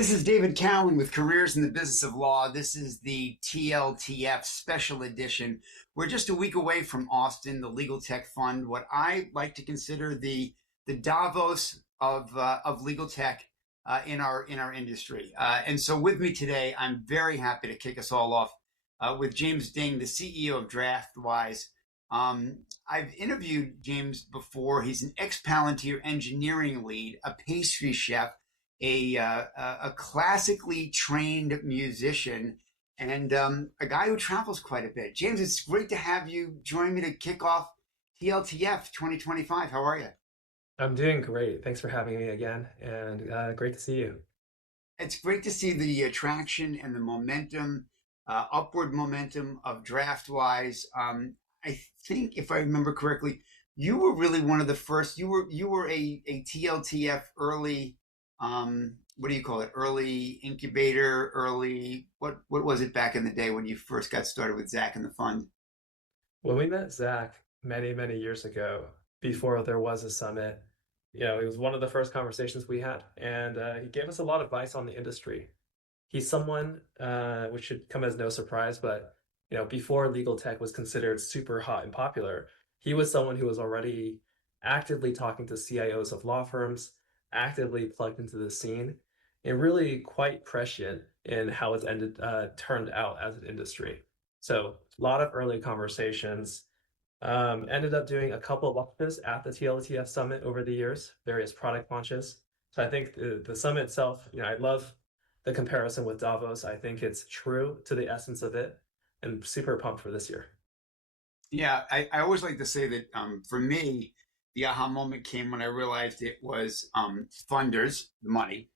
This is David Cowen with Careers in the Business of Law. This is the TLTF Special Edition. We're just a week away from Austin, the Legal Tech Fund, what I like to consider the Davos of legal tech in our industry. And so with me today, I'm very happy to kick us all off with James Ding, the CEO of DraftWise. I've interviewed James before. He's an ex-Palantir engineering lead, a pastry chef, a classically trained musician, and a guy who travels quite a bit. James, it's great to have you join me to kick off TLTF 2025. How are you? I'm doing great. Thanks for having me again, and great to see you. It's great to see the attraction and the momentum, upward momentum of DraftWise. I think, if I remember correctly, you were really one of the first. You were a TLTF early. What do you call it? Early incubator, early. What was it back in the day when you first got started with Zach and the fund? When we met Zach many, many years ago, before there was a summit, it was one of the first conversations we had, and he gave us a lot of advice on the industry. He's someone, which should come as no surprise, but before legal tech was considered super hot and popular, he was someone who was already actively talking to CIOs of law firms, actively plugged into the scene, and really quite prescient in how it's turned out as an industry. So a lot of early conversations. Ended up doing a couple of launches at the TLTF Summit over the years, various product launches. So I think the summit itself, I love the comparison with Davos. I think it's true to the essence of it, and super pumped for this year. Yeah, I always like to say that for me, the aha moment came when I realized it was funders, the money,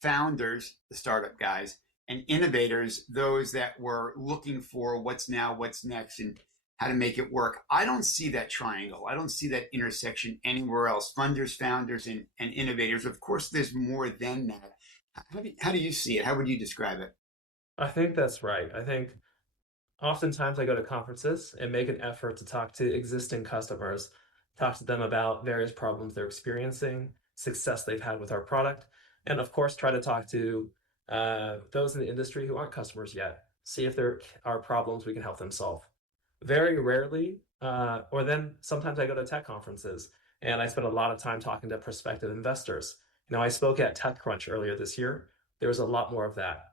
founders, the startup guys, and innovators, those that were looking for what's now, what's next, and how to make it work. I don't see that triangle. I don't see that intersection anywhere else. Funders, founders, and innovators. Of course, there's more than that. How do you see it? How would you describe it? I think that's right. I think oftentimes I go to conferences and make an effort to talk to existing customers, talk to them about various problems they're experiencing, success they've had with our product, and of course, try to talk to those in the industry who aren't customers yet, see if there are problems we can help them solve. Very rarely, or then sometimes I go to tech conferences and I spend a lot of time talking to prospective investors. I spoke at TechCrunch earlier this year. There was a lot more of that.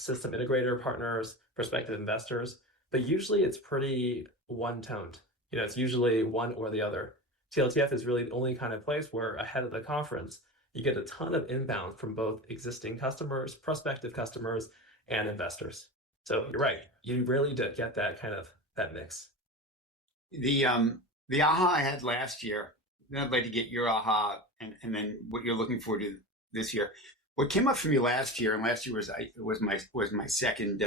System integrator partners, prospective investors, but usually it's pretty one-toned. It's usually one or the other. TLTF is really the only kind of place where ahead of the conference, you get a ton of inbound from both existing customers, prospective customers, and investors. So you're right. You really did get that kind of that mix. The aha I had last year, then I'd like to get your aha and then what you're looking forward to this year. What came up for me last year, and last year was my second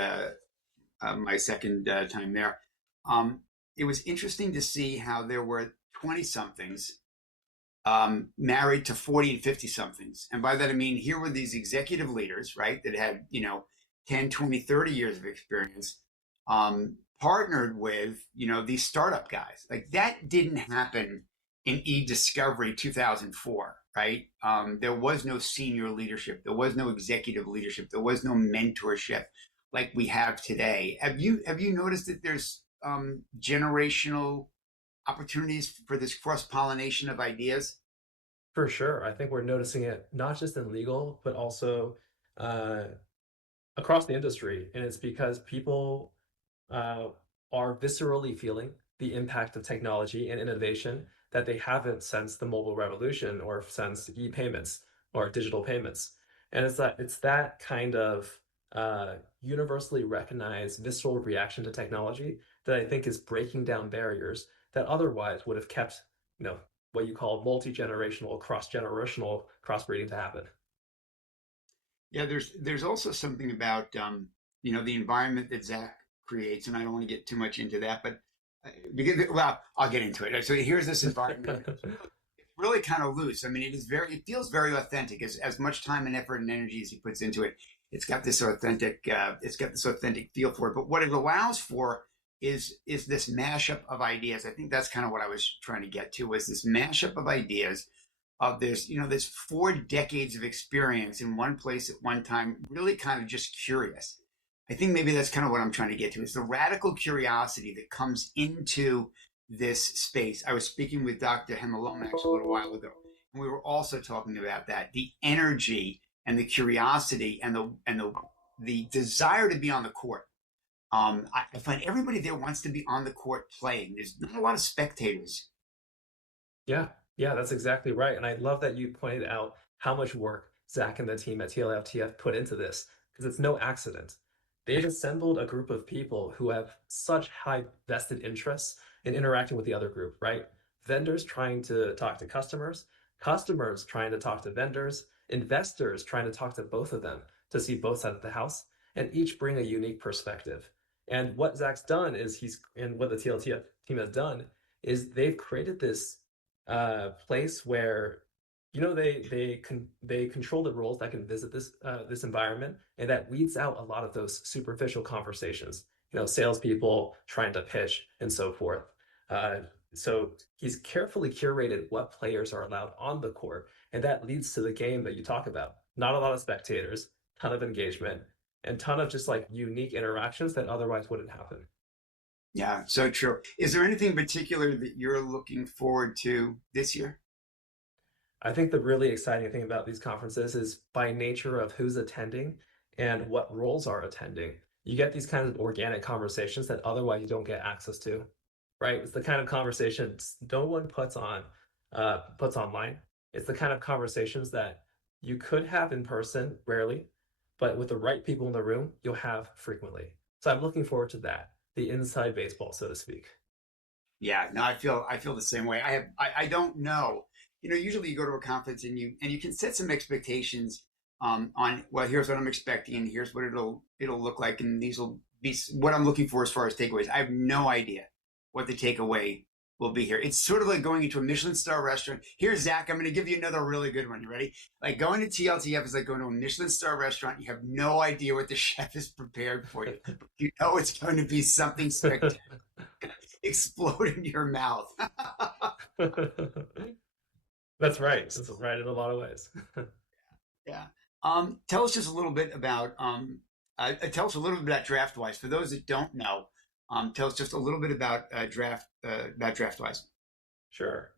time there. It was interesting to see how there were 20 somethings married to 40 and 50 somethings. And by that, I mean, here were these executive leaders, right, that had, 10, 20, 30 years of experience, partnered with, these startup guys. Like that didn't happen in e-discovery 2004, right? There was no senior leadership. There was no executive leadership. There was no mentorship like we have today. Have you noticed that there's generational opportunities for this cross-pollination of ideas? For sure. I think we're noticing it not just in legal, but also uh, across the industry. And it's because people uh, are viscerally feeling the impact of technology and innovation that they haven't since the mobile revolution or since e-payments or digital payments. And it's that kind of universally recognized visceral reaction to technology that I think is breaking down barriers that otherwise would have kept, you know, what you call multi-generational, cross-generational crossbreeding to happen. Yeah, there's also something about the environment that Zach creates, and I don't want to get too much into that, but well, I'll get into it. So here's this environment. It's really kind of loose. I mean, it feels very authentic. As much time and effort and energy as he puts into it, it's got this authentic feel for it. But what it allows for is this mashup of ideas. I think that's kind of what I was trying to get to, was this mashup of ideas of this, there's 4 decades of experience in one place at one time, really kind of just curious. I think maybe that's kind of what I'm trying to get to is the radical curiosity that comes into this space. I was speaking with Dr. Hemalomax a little while ago, and we were also talking about that, the energy and the curiosity and the desire to be on the court. I find everybody there wants to be on the court playing. There's not a lot of spectators. Yeah, yeah, that's exactly right. And I love that you pointed out how much work Zach and the team at TLTF put into this, because it's no accident. They've assembled a group of people who have such high vested interests in interacting with the other group, right? Vendors trying to talk to customers, customers trying to talk to vendors, investors trying to talk to both of them to see both sides of the house, and each bring a unique perspective. And what Zach's done is and what the TLTF team has done is they've created this place where they control the roles that can visit this environment, and that weeds out a lot of those superficial conversations. Salespeople trying to pitch and so forth. So he's carefully curated what players are allowed on the court, and that leads to the game that you talk about. Not a lot of spectators, ton of engagement, and ton of just like unique interactions that otherwise wouldn't happen. Yeah, so true. Is there anything in particular that you're looking forward to this year? I think the really exciting thing about these conferences is by nature of who's attending and what roles are attending, you get these kinds of organic conversations that otherwise you don't get access to, right? It's the kind of conversations no one puts online. It's the kind of conversations that you could have in person, rarely, but with the right people in the room, you'll have frequently. So I'm looking forward to that, the inside baseball, so to speak. Yeah, no, I feel the same way. I don't know. Usually you go to a conference and you can set some expectations on, well, here's what I'm expecting and here's what it'll look like and these will be what I'm looking for as far as takeaways. I have no idea what the takeaway will be here. It's sort of like going into a Michelin star restaurant. Here, Zach, I'm going to give you another really good one. You ready? Like going to TLTF is like going to a Michelin star restaurant. You have no idea what the chef is prepared for you. You know it's going to be something spectacular. Explode in your mouth. That's right. That's right in a lot of ways. Yeah. Tell us just a little bit about tell us a little bit about DraftWise. For those that don't know, tell us just a little bit about DraftWise. Sure.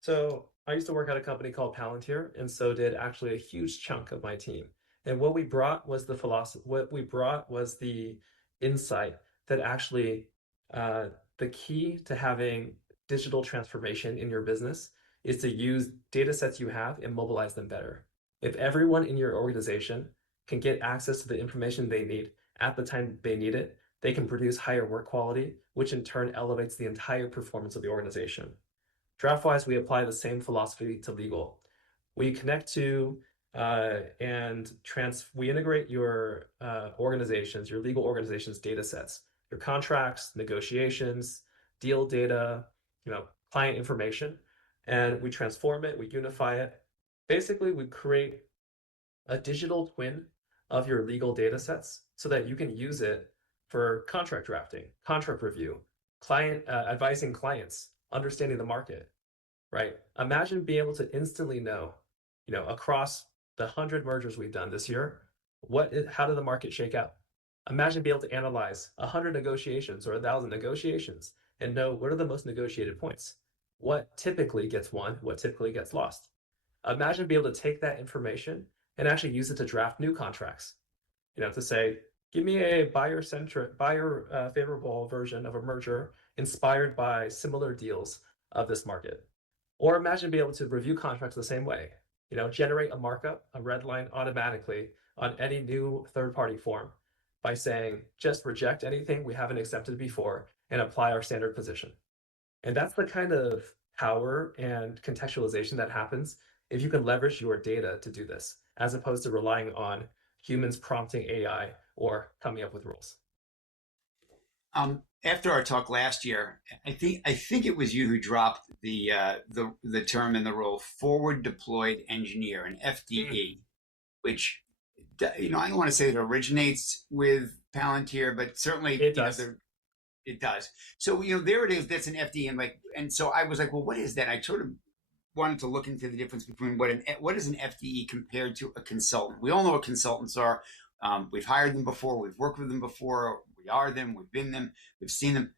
So I used to work at a company called Palantir, and so did actually a huge chunk of my team. And what we brought was the philosophy. What we brought was the insight that actually the key to having digital transformation in your business is to use data sets you have and mobilize them better. If everyone in your organization can get access to the information they need at the time they need it, they can produce higher work quality, which in turn elevates the entire performance of the organization. DraftWise, we apply the same philosophy to legal. We connect to we integrate your your legal organization's data sets, your contracts, negotiations, deal data, client information, and we transform it, we unify it. Basically, we create a digital twin of your legal data sets so that you can use it for contract drafting, contract review, client advising clients, understanding the market, right? Imagine being able to instantly know, across the 100 mergers we've done this year, how did the market shake out? Imagine being able to analyze 100 negotiations or 1,000 negotiations and know what are the most negotiated points, what typically gets won, what typically gets lost. Imagine being able to take that information and actually use it to draft new contracts. To say, give me a buyer favorable version of a merger inspired by similar deals of this market. Or imagine being able to review contracts the same way. Generate a markup, a red line automatically on any new third-party form by saying, just reject anything we haven't accepted before and apply our standard position. And that's the kind of power and contextualization that happens if you can leverage your data to do this, as opposed to relying on humans prompting AI or coming up with rules. After our talk last year, I think it was you who dropped the term in the role forward deployed engineer, an FDE, which I don't want to say it originates with Palantir, but certainly it does. It does. So there it is. That's an FDE, and so I was like, well, what is that? I sort of wanted to look into the difference between what is an FDE compared to a consultant. We all know what consultants are. We've hired them before. We've worked with them before. We are them. We've been them. We've seen them.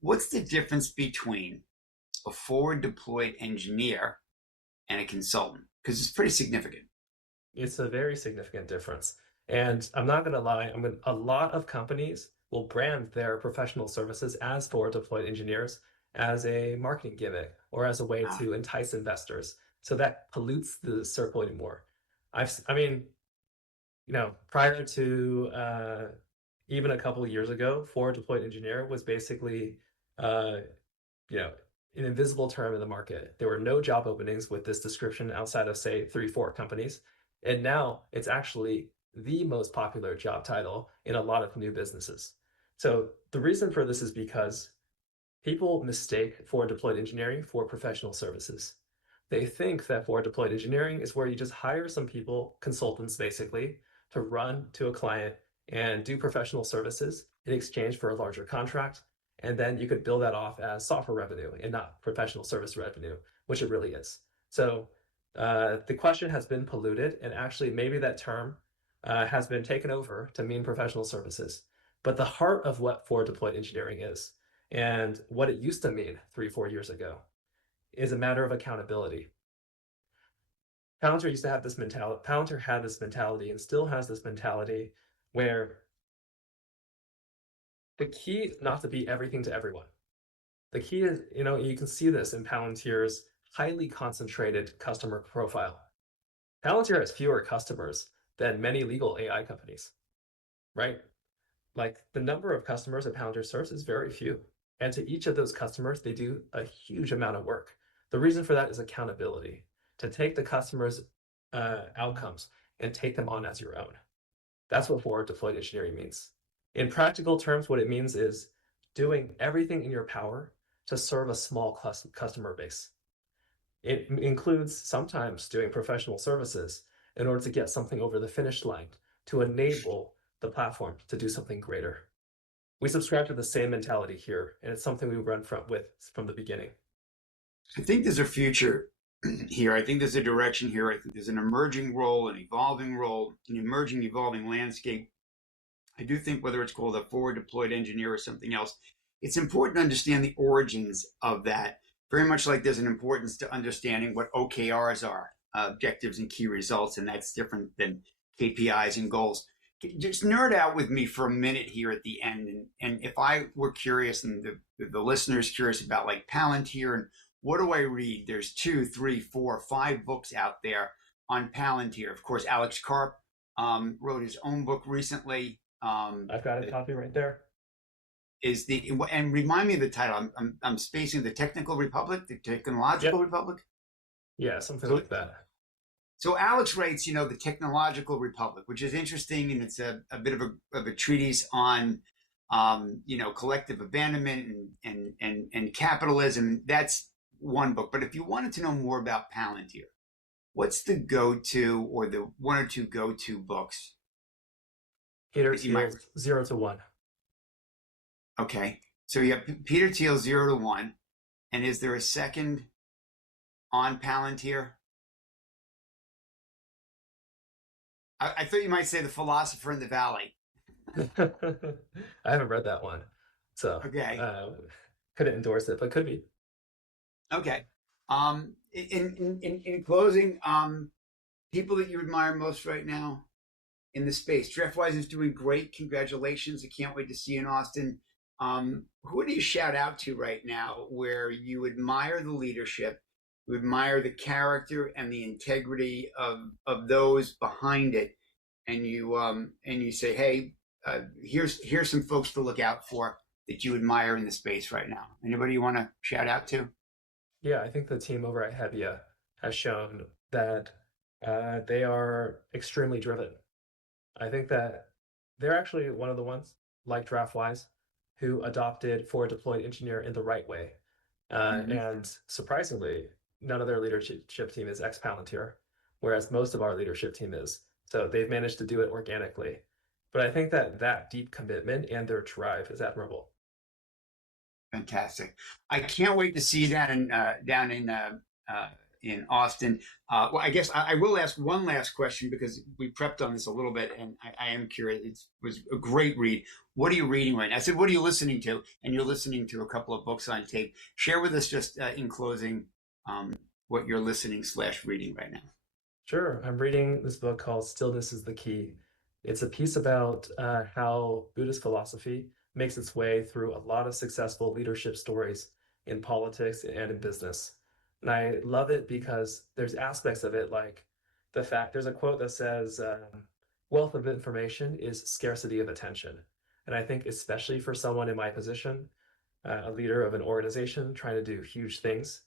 What's the difference between a forward deployed engineer and a consultant? Because it's pretty significant. It's a very significant difference. And I'm not going to lie, a lot of companies will brand their professional services as forward deployed engineers as a marketing gimmick or as a way Ah, to entice investors. So that pollutes the circle anymore. I mean, prior to even a couple of years ago, forward deployed engineer was basically, uh, you know, an invisible term in the market. There were no job openings with this description outside of, say, 3, 4 companies. And now it's actually the most popular job title in a lot of new businesses. So the reason for this is because people mistake forward deployed engineering for professional services. They think that forward deployed engineering is where you just hire some people, consultants basically, to run to a client and do professional services in exchange for a larger contract. And then you could bill that off as software revenue and not professional service revenue, which it really is. So the question has been polluted, and actually, maybe that term has been taken over to mean professional services. But the heart of what forward deployed engineering is, and what it used to mean 3, 4 years ago, is a matter of accountability. Palantir used to have this mentality. Palantir had this mentality and still has this mentality where the key is not to be everything to everyone. The key is, you can see this in Palantir's highly concentrated customer profile. Palantir has fewer customers than many legal AI companies, right? Like the number of customers that Palantir serves is very few. And to each of those customers, they do a huge amount of work. The reason for that is accountability, to take the customer's outcomes and take them on as your own. That's what forward deployed engineering means. In practical terms, what it means is doing everything in your power to serve a small customer base. It includes sometimes doing professional services in order to get something over the finish line, to enable the platform to do something greater. We subscribe to the same mentality here, and it's something we run from the beginning. I think there's a future here. I think there's a direction here. I think there's an emerging role, an evolving role, an emerging, evolving landscape. I do think whether it's called a forward deployed engineer or something else, it's important to understand the origins of that. Very much like there's an importance to understanding what OKRs are, objectives and key results, and that's different than KPIs and goals. Just nerd out with me for a minute here at the end. And if I were curious and the listeners curious about like Palantir and what do I read? There's 2, 3, 4, 5 books out there on Palantir. Of course, Alex Karp wrote his own book recently. I've got a copy right there. And remind me of the title. I'm spacing the Technical Republic, the Technological Republic. Yeah, something like that. So Alex writes, the Technological Republic, which is interesting, and it's a bit of a treatise on, collective abandonment and capitalism. That's one book. But if you wanted to know more about Palantir, what's the go-to or the 1 or 2 go-to books? Peter Thiel's 0 to 1. Okay. So you have Peter Thiel's 0 to 1. And is there a second on Palantir? I thought you might say The Philosopher in the Valley. I haven't read that one. So okay. Couldn't endorse it, but could be. Okay. In closing, people that you admire most right now in the space. DraftWise is doing great. Congratulations. I can't wait to see you in Austin. Who do you shout out to right now where you admire the leadership, you admire the character and the integrity of those behind it, and you say, hey, here's some folks to look out for that you admire in the space right now. Anybody you want to shout out to? Yeah, I think the team over at Hebbia has shown that they are extremely driven. I think that they're actually one of the ones, like DraftWise, who adopted forward deployed engineer in the right way. And surprisingly, none of their leadership team is ex-Palantir, whereas most of our leadership team is. So they've managed to do it organically. But I think that deep commitment and their drive is admirable. Fantastic. I can't wait to see you down in in Austin. Well, I guess I will ask one last question because we prepped on this a little bit, and I am curious. It was a great read. What are you reading right now? I said, what are you listening to? And you're listening to a couple of books on tape. Share with us just in closing what you're listening/reading right now. Sure. I'm reading this book called Stillness is the Key. It's a piece about how Buddhist philosophy makes its way through a lot of successful leadership stories in politics and in business. And I love it because there's aspects of it like the fact there's a quote that says, wealth of information is scarcity of attention. And I think especially for someone in my position, a leader of an organization trying to do huge things,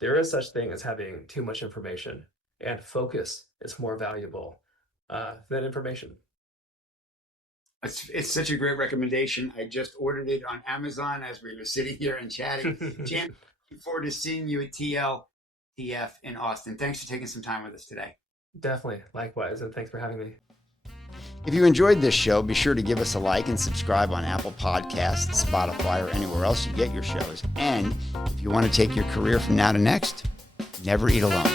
there is such thing as having too much information, and focus is more valuable than information. It's such a great recommendation. I just ordered it on Amazon as we were sitting here and chatting. Jan, looking forward to seeing you at TLTF in Austin. Thanks for taking some time with us today. Definitely. Likewise. And thanks for having me. If you enjoyed this show, be sure to give us a like and subscribe on Apple Podcasts, Spotify, or anywhere else you get your shows. And if you want to take your career from now to next, never eat alone.